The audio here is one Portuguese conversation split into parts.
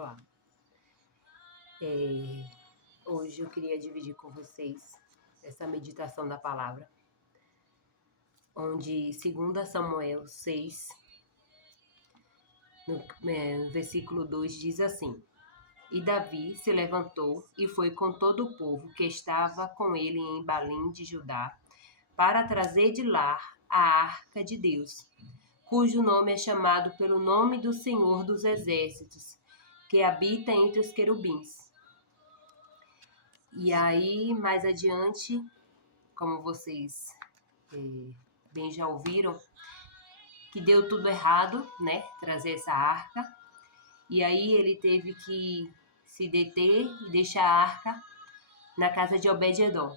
Olá, é, hoje eu queria dividir com vocês essa meditação da palavra, onde 2 Samuel 6, no versículo 2, diz assim: E Davi se levantou e foi com todo o povo que estava com ele em Belém de Judá, para trazer de lá a arca de Deus, cujo nome é chamado pelo nome do Senhor dos Exércitos, que habita entre os querubins. E aí, mais adiante, como vocês bem já ouviram, que deu tudo errado, né? Trazer essa arca. E aí ele teve que se deter e deixar a arca na casa de Obed-edom.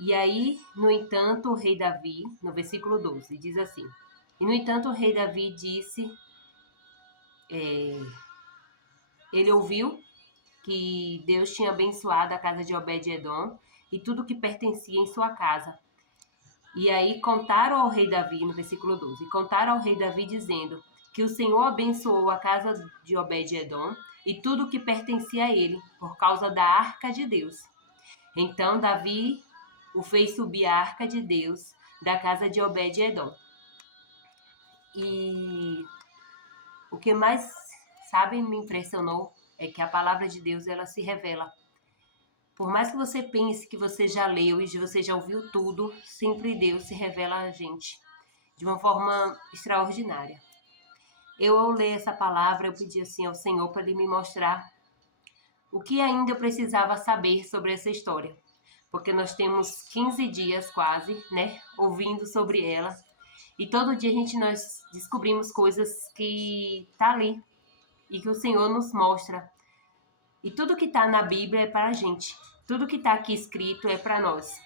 E aí, no entanto, o rei Davi, no versículo 12, diz assim: E no entanto, o rei Davi disse, ele ouviu que Deus tinha abençoado a casa de Obed-edom e tudo que pertencia em sua casa. E aí contaram ao rei Davi, no versículo 12, contaram ao rei Davi dizendo que o Senhor abençoou a casa de Obed-edom e tudo que pertencia a ele, por causa da arca de Deus. Então Davi o fez subir a arca de Deus da casa de Obed-edom. E o que mais, me impressionou é que a palavra de Deus, ela se revela. Por mais que você pense que você já leu e você já ouviu tudo, sempre Deus se revela a gente de uma forma extraordinária. Ao ler essa palavra, eu pedi assim ao Senhor para Ele me mostrar o que ainda eu precisava saber sobre essa história. Porque nós temos 15 dias quase, né, ouvindo sobre ela. E todo dia nós descobrimos coisas que tá ali e que o Senhor nos mostra. E tudo que tá na Bíblia é para a gente. Tudo que está aqui escrito é para nós.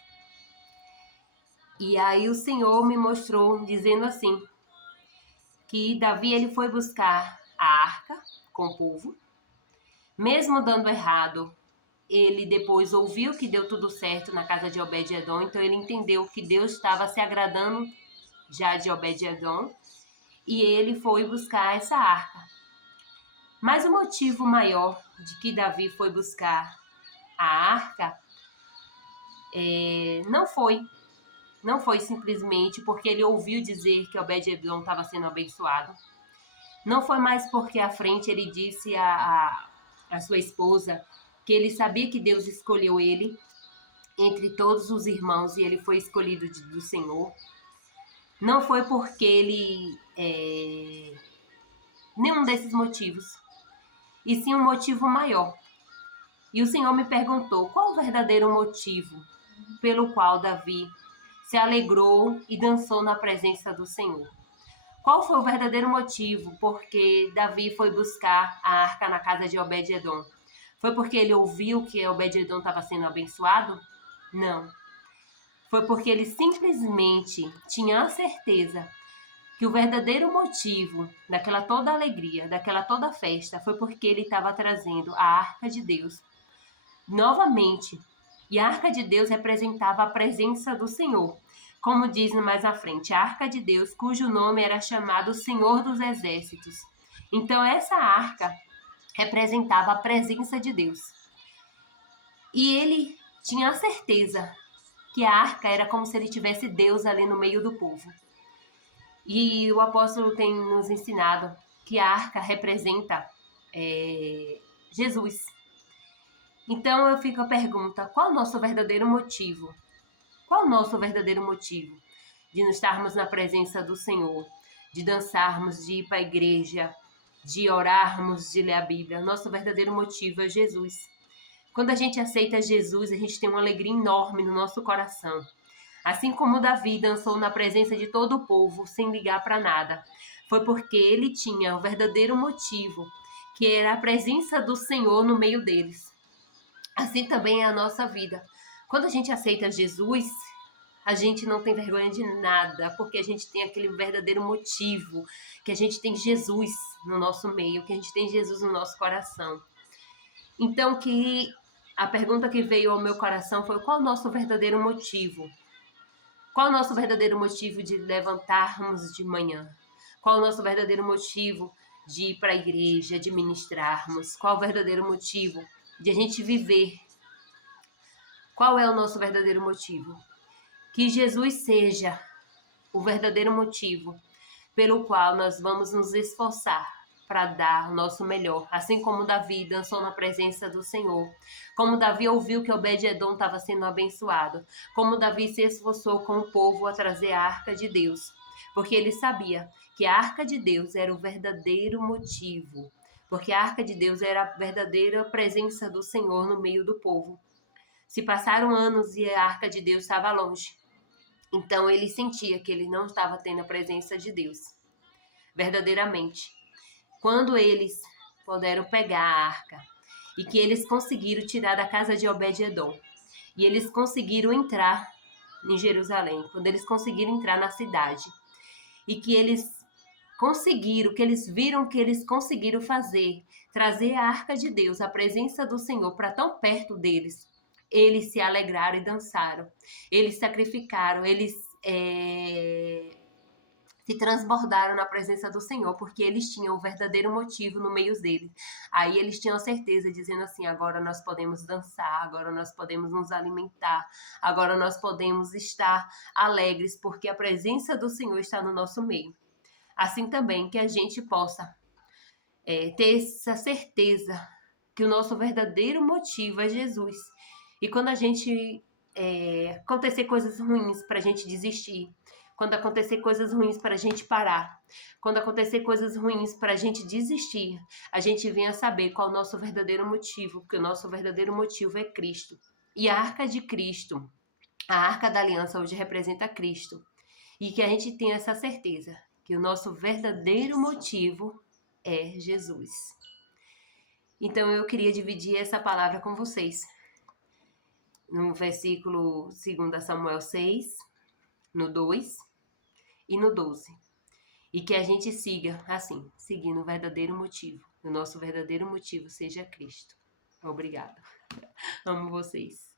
E aí o Senhor me mostrou dizendo assim, que Davi ele foi buscar a arca com o povo. Mesmo dando errado, ele depois ouviu que deu tudo certo na casa de Obed-edom. Então ele entendeu que Deus estava se agradando já de Obed-edom. E ele foi buscar essa arca. Mas o motivo maior de que Davi foi buscar a arca não foi simplesmente porque ele ouviu dizer que Obed-edom estava sendo abençoado. Não foi mais porque à frente ele disse a sua esposa que ele sabia que Deus escolheu ele entre todos os irmãos e ele foi escolhido do Senhor. Não foi porque ele... nenhum desses motivos. E sim um motivo maior. E o Senhor me perguntou qual o verdadeiro motivo pelo qual Davi se alegrou e dançou na presença do Senhor. Qual foi o verdadeiro motivo porque Davi foi buscar a arca na casa de Obed-edom? Foi porque ele ouviu que Obed-edom estava sendo abençoado? Não. Foi porque ele simplesmente tinha a certeza que o verdadeiro motivo daquela toda alegria, daquela toda festa, foi porque ele estava trazendo a arca de Deus novamente. E a arca de Deus representava a presença do Senhor. Como diz mais à frente, a arca de Deus, cujo nome era chamado Senhor dos Exércitos. Então essa arca representava a presença de Deus. E ele tinha a certeza que a arca era como se ele tivesse Deus ali no meio do povo. E o apóstolo tem nos ensinado que a arca representa Jesus. Então eu fico a pergunta, qual o nosso verdadeiro motivo? Qual o nosso verdadeiro motivo de não estarmos na presença do Senhor, de dançarmos, de ir para a igreja, de orarmos, de ler a Bíblia? Nosso verdadeiro motivo é Jesus. Quando a gente aceita Jesus, a gente tem uma alegria enorme no nosso coração. Assim como Davi dançou na presença de todo o povo, sem ligar para nada, foi porque ele tinha o verdadeiro motivo, que era a presença do Senhor no meio deles. Assim também é a nossa vida. Quando a gente aceita Jesus, a gente não tem vergonha de nada, porque a gente tem aquele verdadeiro motivo, que a gente tem Jesus no nosso meio, que a gente tem Jesus no nosso coração. Então, que a pergunta que veio ao meu coração foi: qual o nosso verdadeiro motivo? Qual o nosso verdadeiro motivo de levantarmos de manhã? Qual o nosso verdadeiro motivo de ir para a igreja, de ministrarmos? Qual o verdadeiro motivo de a gente viver? Qual é o nosso verdadeiro motivo? Que Jesus seja o verdadeiro motivo pelo qual nós vamos nos esforçar para dar o nosso melhor. Assim como Davi dançou na presença do Senhor, como Davi ouviu que Obed-edom estava sendo abençoado, como Davi se esforçou com o povo a trazer a arca de Deus, porque ele sabia que a arca de Deus era o verdadeiro motivo, porque a arca de Deus era a verdadeira presença do Senhor no meio do povo. Se passaram anos e a arca de Deus estava longe, então ele sentia que ele não estava tendo a presença de Deus verdadeiramente. Quando eles puderam pegar a arca e que eles conseguiram tirar da casa de Obed-edom e eles conseguiram entrar em Jerusalém, quando eles conseguiram entrar na cidade e que eles conseguiram, que eles viram que eles conseguiram fazer, trazer a arca de Deus, a presença do Senhor para tão perto deles, eles se alegraram e dançaram, eles sacrificaram, eles se transbordaram na presença do Senhor, porque eles tinham o verdadeiro motivo no meio deles. Aí eles tinham certeza, dizendo assim: agora nós podemos dançar, agora nós podemos nos alimentar, agora nós podemos estar alegres, porque a presença do Senhor está no nosso meio. Assim também que a gente possa ter essa certeza que o nosso verdadeiro motivo é Jesus. E quando a gente acontecer coisas ruins para a gente desistir, quando acontecer coisas ruins para a gente parar, quando acontecer coisas ruins para a gente desistir, a gente venha saber qual é o nosso verdadeiro motivo, porque o nosso verdadeiro motivo é Cristo. E a arca de Cristo, a arca da aliança hoje representa Cristo. E que a gente tenha essa certeza que o nosso verdadeiro motivo é Jesus. Então eu queria dividir essa palavra com vocês. No versículo 2 Samuel 6, no 2 e no 12. E que a gente siga assim, seguindo o verdadeiro motivo. O nosso verdadeiro motivo seja Cristo. Obrigada. Amo vocês.